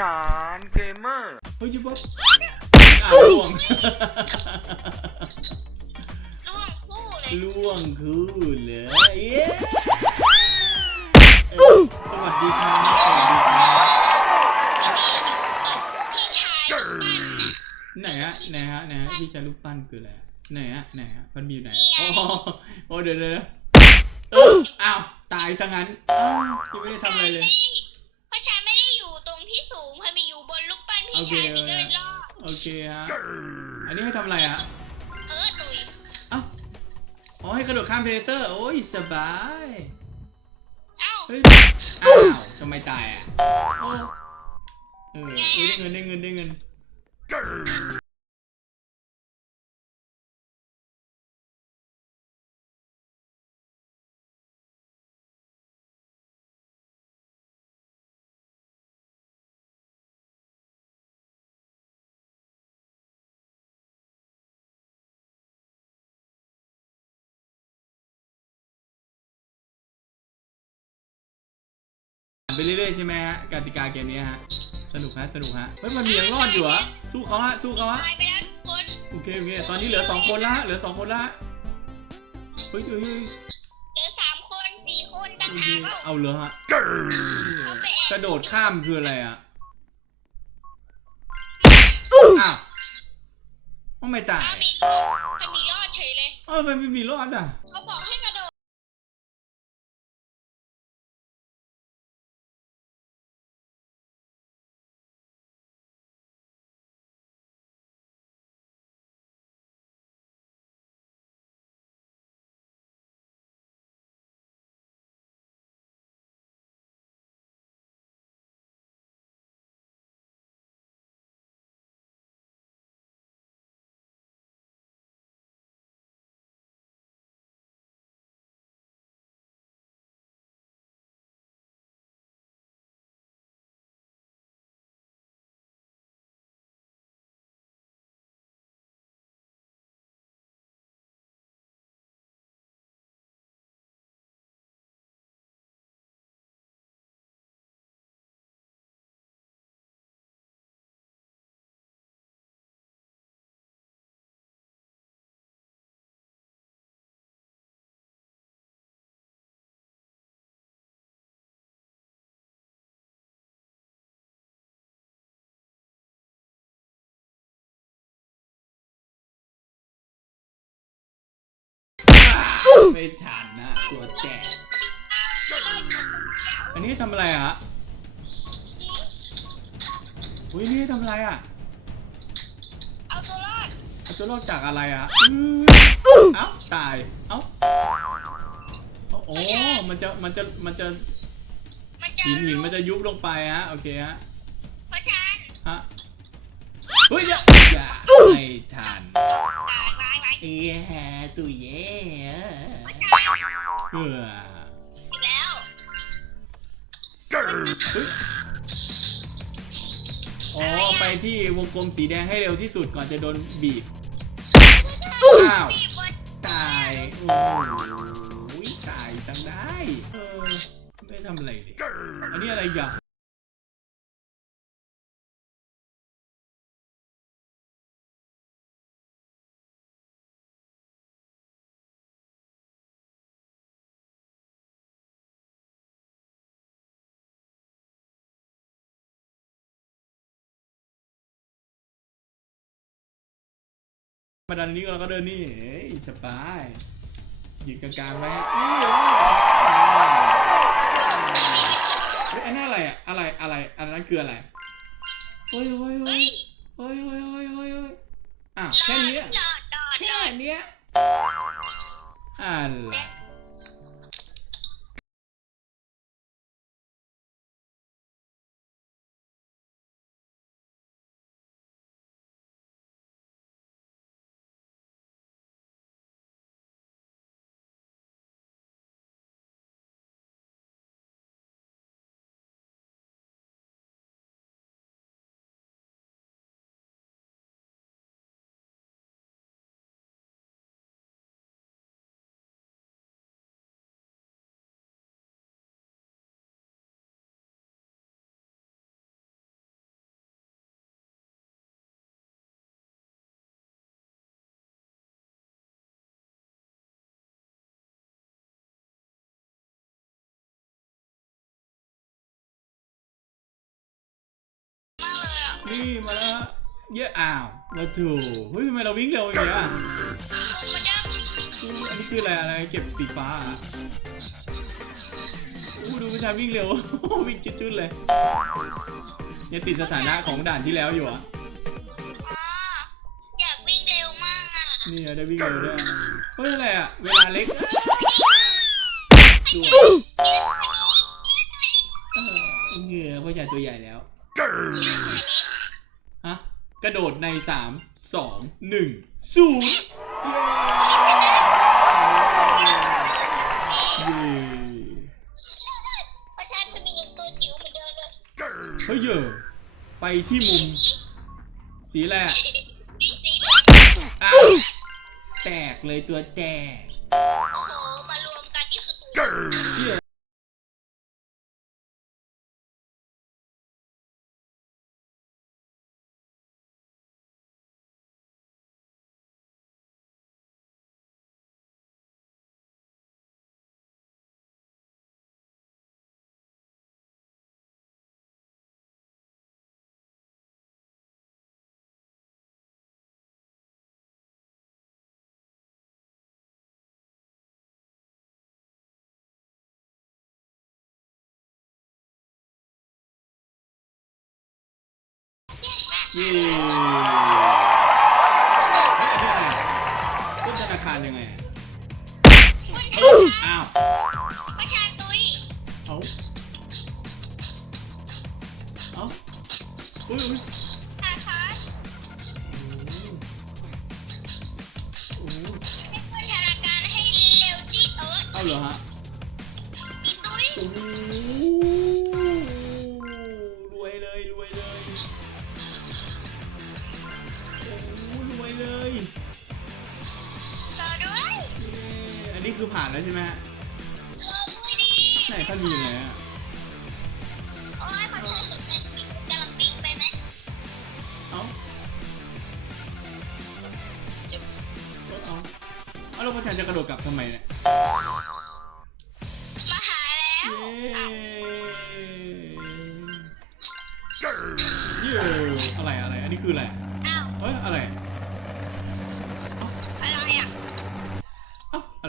ฉันเกมเมอร์ เฮ้ยจุ๊บป๊บอ่าล่วง ร่วงคู่เลยล่วงคือเลยเย้เออสวัสดีครับ สวัสดีครับ พี่ชายปั้นไหนฮะ ไหนฮะ ไหนฮะ พี่ชายลูกปั้นคืออะไรฮะไหนฮะ ไหนฮะ มันมีอยู่ไหนโอ้โหโอ้เดี๋ยวเดี๋ยวเดี๋ยวเอออ้าว ตายซะงั้นอ้าวยังไม่ได้ทำอะไรเลยพ่อชายไม่ได้อยู่ตรงที่สูงพอมีอยู่บ นลูกปั้นพี่ชายพี่ก็เลยรอดโอเคฮะ อันนี้ให้ทำอะไรฮะเออตุยเอ้าอ๋อให้กระโดดข้ามเทเลเซอร์ โอ้ยสบาย เอ้าเฮ้ย อ้าวทำไมตายอะโอ้เออเฮ้ยได้เงินได้เงินได้เงิน ไปเรื่อยๆใช่ไหมฮะกติกาเกมนี้ฮะสนุกฮะสนุกฮะเฮ้ยมันมียังรอดอยู่เหรอสู้เขาฮะสู้เขาฮะตายไปแล้วทุกคนโอเคโอเคตอนนี้เหลือสองคนละฮะเหลือสองคนละฮะเฮ้ยเฮ้ยเฮ้ยเหลือสามคนสี่คนกันโอเคอ้าวเอาเหรอฮะเขาไปแอบกระโดดข้ามคืออะไรอะอ้าวทำไมตายอ้าวมีรอดมันมีรอดเฉยเลยเออมันไม่มีรอดอะ ไม่ทันนะตัวแจกอันนี้ทำอะไรอะฮะอุ้ยนี่ทำอะไรอะเอาตัวรอดเอาตัวรอดจากอะไรอะอื้อเอ้าตาย เอ้าโอ้มันจะ มันจะ มันจะมันจะหินหินมันจะยุบลงไปฮะ โอเคฮะพ่อชายฮะเฮ้ยอย่าอย่าไม่ทันตายวายวายเอ้ยตุยเย่ เอออีกแล้วอ๋อไปที่วงกลมสีแดงให้เร็วที่สุดก่อนจะโดนบีบอ้าวตายโอ้ยตายจังได้ เออไม่ทำอะไรเลยอันนี้อะไรอย่าง มาดันนี้เราก็เดินนี่เฮ้ยสบายยืนกลางๆไว้เฮ้ยอันนั้นอะไรอะอะไรอะไร อันนั้นคืออะไรเฮ้ยเฮ้ยเฮ้ยเฮ้ยเฮ้ยเฮ้ยเฮ้ยเฮ้ยอ้าวแค่นี้อะหลอดหลอดหแค่เนี้ยอะไร นี่มาแล้วฮะเยอะอ้าวมาถูเฮ้ยทำไมเราวิ่งเร็วอย่างเงี้ยลงมาดับอู้อันนี้คืออะไรอะไรเก็บสีฟ้าอะอู้ดูประชาวิ่งเร็ว วิ่งจุดๆเลยเนี่ยติดสถานะของด่านที่แล้วอยู่อะอ๋ออยากวิ่งเร็วมากอะนี่ได้วิ่งเร็วด้วยเฮ้ยอะไรอะเวลาเล็กดูเออเหงื่อผู้ชายตัวใหญ่แล้วฮะก ระโดดในสามสองหนึ่งศูนย์เย้เพราะฉันมันมียังตัวจิ๋วเหมือนเดิมเลยเฮ้ยเยอะไปที่มุม สีแรกนี่สีเหลืองอ้าวแตกเลยตัวแตกโอ้โหมารวมกันนี่คือตัวเหี้ยเย้เฮ้ยอันนี้อะ ไคือผ่านแล้วใช่ไหมฮะรอด้วยดิไหนท่านมีไหนอะโอ้ยพอเธอเห็นฉันกำลังวิ่งไปไหมเอ้าเออเอาเอาแล้วพระชันจะกระโดดกลับทำไมเนี่ย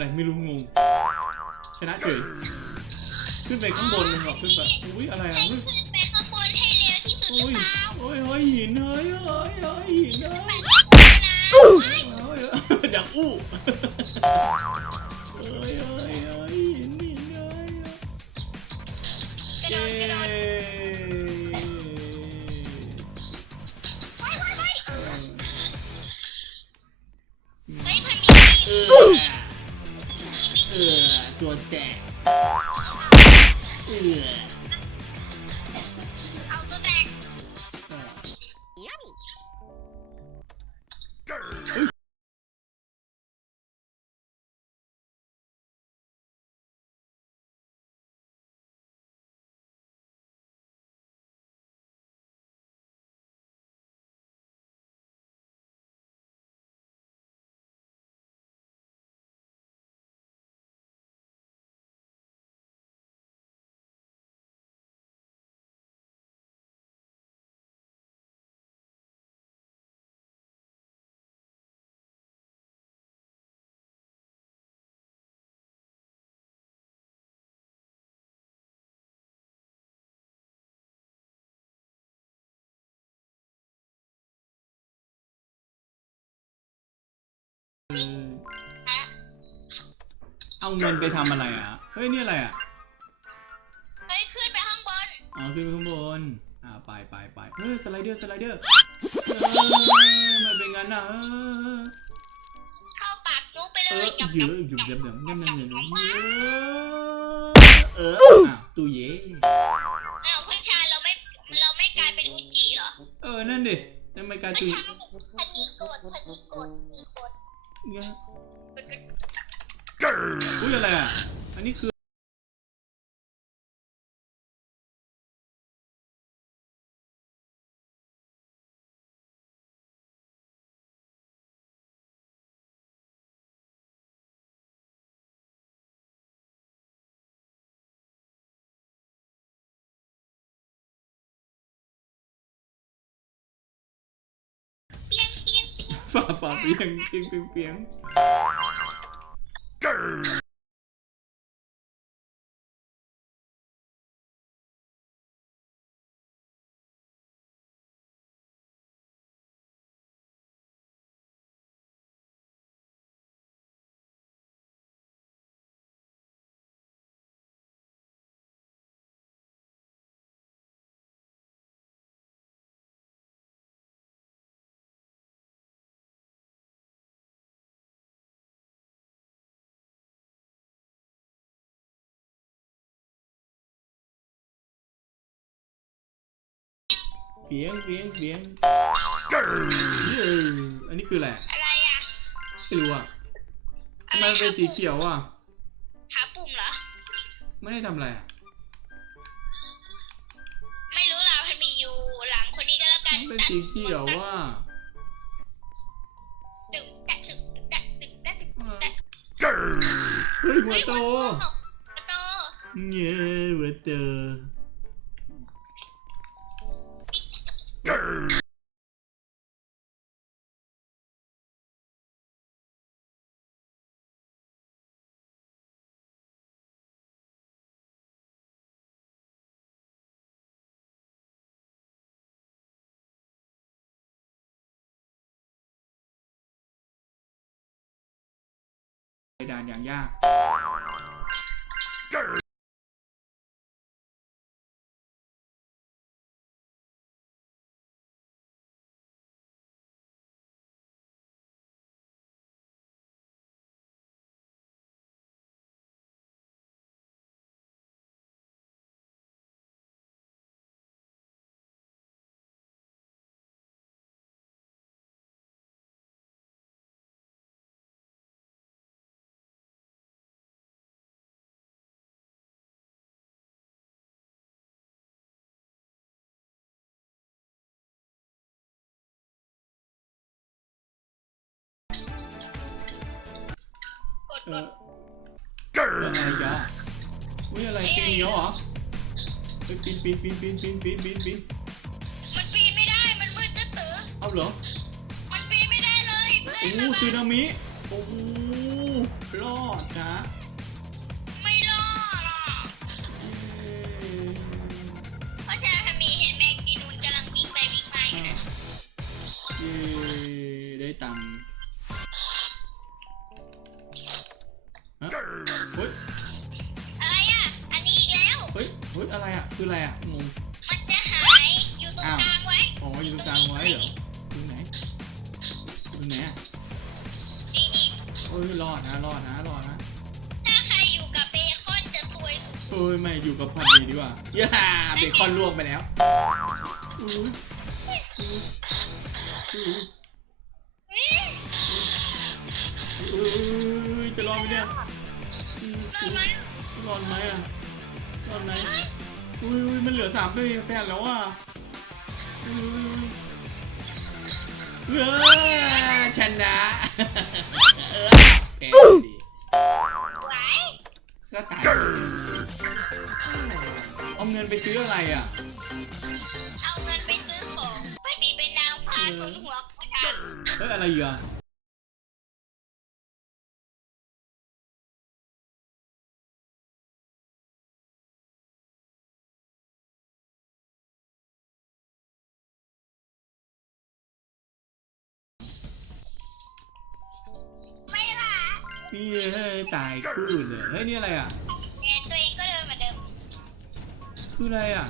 อ้าอะไรไม่รู้งง ชนะเฉย ขึ้นไปข้างบนหรอกขึ้นไปอุ้ยอะไรให้อะอุ้ยขึ้นไปข้างบนให้เร็วที่สุดหรืออุ้ยเปล่าโอ้ยเฮ้ยหินเฮ้ยเฮ้ยเฮ้ยหินเฮ้ยไปข้างบนนะเฮ้ยเดี๋ยวอู้เฮ้ยเฮ้ยเฮ้ยหินหินเฮ้ยกระโดเย้ดกระโดด เออตัวแตกเออ เอาเงินไปทำอะไรอะ เฮ้ย นี่อะไรอะ เฮ้ยขึ้นไปข้างบน อ๋อ ขึ้นไปข้างบน อ่า ไปไปไปเฮ้ย สไลเดอร์ สไลเดอร์เออมันเป็นงั้นนะเออเข้าปากนุ๊กไปเอเลอยกับเยอะอยู่เดี๋ยวเดี๋ยวเดี๋ยวเดี๋ยวเดี๋ยวเดี๋ยวเยอะเอออ้าวตู้เย่อ้าวเพื่อนชายเราไม่ เราไม่กลายเป็นอุจิเหรอ เออ นั่นดิทำไมกลายเพื่อนตู้ชายพันมีกดพันมีกดมีกด เงี้ยอุ้ยอะไรอะ อันนี้คือ ฝ่าฝ่าเปียงเปียงเปียงเปียง เปียงเปียงเปียงเย้อันนี้คืออะไรอะไรอะไม่รู้อะทำไมมันเป็นสีเขียวอะหาปุ่มเหรอ ไม่ได้ทำอะไรอะไม่รู้เราพันมีอยู่หลังคนนี้ก็แล้วกันมันเป็นสีเขียวว่ะตึกตะตึกตะตึกตะตึกตะเฮ้ยหัวโตหัวโตเงี้ยหัวโต đàn đàn da. านอย่างยากกดเอกดออะไรอีกันอุ้ยอะไรปีนเหนียวเหรอไปปีนปีนปีนปีนปีนปีนปีนปีนมันปีนไม่ได้ มันมืดตื้อตื้อเอาเหรอมันปีนไม่ได้เลยเพื่อโอ้นโหมาสึนามิโอ้โหรอดนะไม่รอดอะเย้เพราะฉะนั้นพันมีเห็นแมงกีนูนกำลังวิ่งไปวิ่งมาอยู่นะ เย้ได้ตังค์ เฮ้ยเฮ้ยอะไรอะคืออะไรอะงงมันจะหายอยู่ตรงอ้าวกลางไว้อ๋ออยู่ตรงกลางไว้เหรอตรงไหนตรงไหนอะนี่นี่โอ้ยรอดนะรอดนะรอดนะถ้าใครอยู่กับเบคอนจะซวยสุดเอ้ยไม่อยู่กับพันดีดีกว่าย่าเบคอนลวกไปแล้วอุ้ยอุ้ยอุ้ยๆอื้ออุ้ยจะรอดไหมเนี่ยอืมรอดไหมรอดไหมอะ รอดไหมอุ้ยอุ้ยมันเหลือสามปีแฟนแล้วอะอุ้ยเออชนะเออแกดีไหวก็ตายเอาเงินไปซื้ออะไรอะ เอาเงินไปซื้อของมันมีเป็นนางฟ้าทุนหัวของฉันเฮ้ยอะไรอีกอะ เฮ้ยตายคู่เลยเฮ้ยนี่อะไรอะแต่ตัวเองก็เดินเหมือนเดิมคืออะไรอะ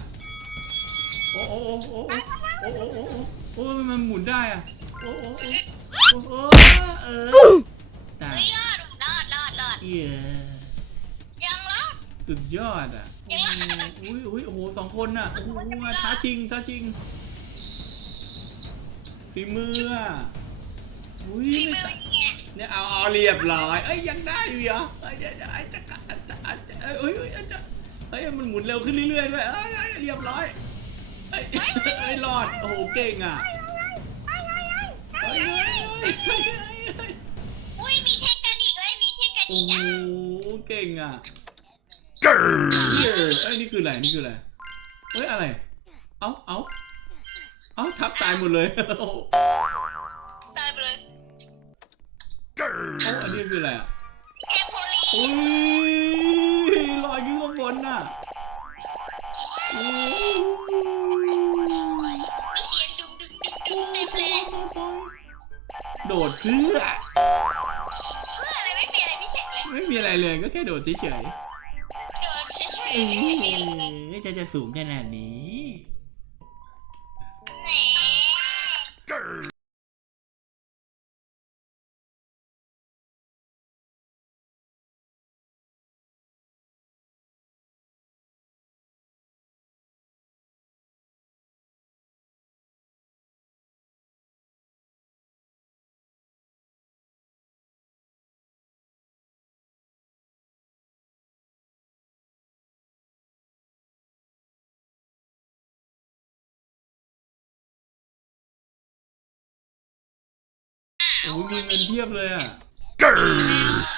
โอ้โอ้โอ้โอ้โอ้โอ้โอ้โอ้โอ้มันหมุนได้อะโอ้โอ้โอ้โอ้โอ้เออตายเฮ้ยยอดรอดรอดรอดเย้ยังรอดสุดยอดอะอุ้ยอุ้ยโอ้โหสองคนน่ะโอ้โหท้าชิงท้าชิงฝีมืออะอุ้ยฝีไม่มือตาเป็นไง เนี่ยเอาเอาเรียบร้อยเอ้ยยังได้อยู่เหรอเอ้ยยังได้จะอาจจะอาจจะเอ้ยเอ้ยเอ้ยอาจจะเอ้ยมันหมุนเร็วขึ้นเรื่อยๆด้วยเอ้ยเอ้ยเรียบร้อยเอ้ยเอ้ยรอดโอ้โหเก่งอะเอ้ยเอ้ยเอ้ยเอ้ยอุ้ยมีเทคนิคด้วยมีเทคโอ้นิคอะเก่งอะเย้เอ้ยนี่คืออะไรนี่คืออะไรเอ้ยอะไร เอ้าเอ้าเอ้าทับตายหมดเลย ตายไปเลย โอ้อันนี้คืออะไรอะเทพโพลีอุ้ยลอยขึ้นข้างบนน่ะอุ้ยมีเสียงดุงดุงดุงดุงเต็มเลยโดดเพื่อเพื่ออะไรไม่มีอะไรพิเศษเลยไม่มีอะไรเลยก็แค่โดดเฉยโดดเฉยๆๆเอไม่มีอะไรเลยอจะจะสูงขนาดนี้ โอ้ยมีเงินเพียบเลยอะ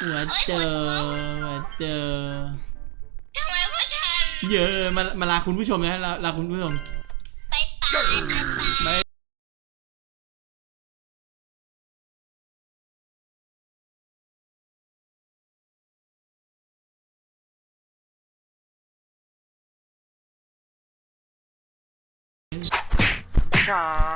หัวเจอหัวเจอทำไมพวกฉันเยอะมามาลาคุณผู้ชมนะลาลาคุณผู้ชมไปตายไปตา